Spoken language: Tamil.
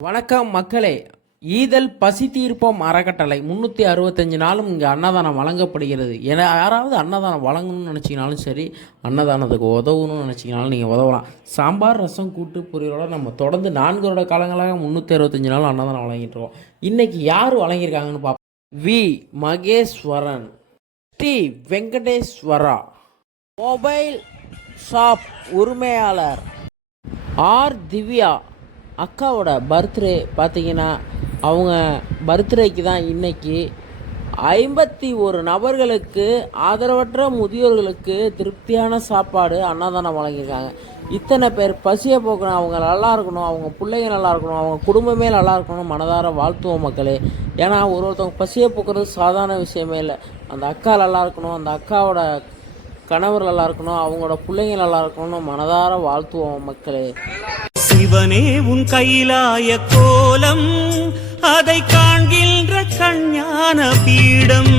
வணக்கம் மக்களே. ஈதல் பசி தீர்ப்போம் அறக்கட்டளை. முந்நூற்றி அறுபத்தஞ்சு நாளும் இங்கே அன்னதானம் வழங்கப்படுகிறது. என யாராவது அன்னதானம் வழங்கணும்னு நினச்சிங்கனாலும் சரி அன்னதானத்துக்கு உதவணும்னு நினச்சிங்கனாலும் நீங்கள் உதவலாம். சாம்பார் ரசம் கூட்டு பொரியலோட நம்ம தொடர்ந்து நான்கு வருட காலங்களாக முந்நூற்றி அறுபத்தஞ்சு நாள் அன்னதானம் வழங்கிட்டு இருக்கோம். இன்றைக்கி யார் வழங்கியிருக்காங்கன்னு பார்ப்போம். V. Maheswaran T Venkateswara mobile shop உரிமையாளர் ஆர். திவ்யா அக்காவோட பர்த்டே பார்த்தீங்கன்னா அவங்க பர்த்டேக்கு தான் இன்னைக்கு. ஐம்பத்தி ஒரு நபர்களுக்கு ஆதரவற்ற முதியோர்களுக்கு திருப்தியான சாப்பாடு அன்னதானம் வழங்கியிருக்காங்க. இத்தனை பேர் பசியை போக்கணும் அவங்க நல்லா இருக்கணும் அவங்க பிள்ளைங்க நல்லா இருக்கணும் அவங்க குடும்பமே நல்லா இருக்கணும் மனதார வாழ்த்துவோம் மக்களே. ஏன்னா ஒரு ஒருத்தவங்க பசியை போக்குறது சாதாரண விஷயமே இல்லை. அந்த அக்கா நல்லா இருக்கணும் அந்த அக்காவோட கணவர் நல்லா இருக்கணும் அவங்களோட பிள்ளைங்க நல்லா இருக்கணும்னு மனதார வாழ்த்துவோம் மக்களே. சிவனே உன் கைலாய கோலம் அதை காண்கின்ற கண்ஞான பீடம்.